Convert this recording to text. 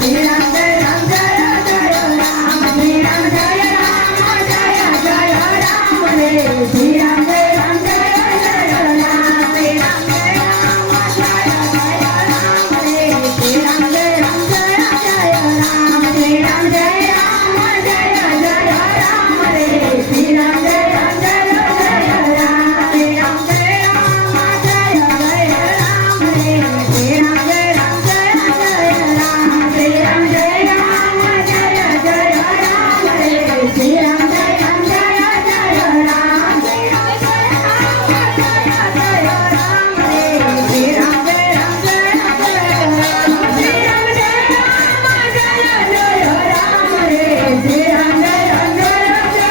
入れ。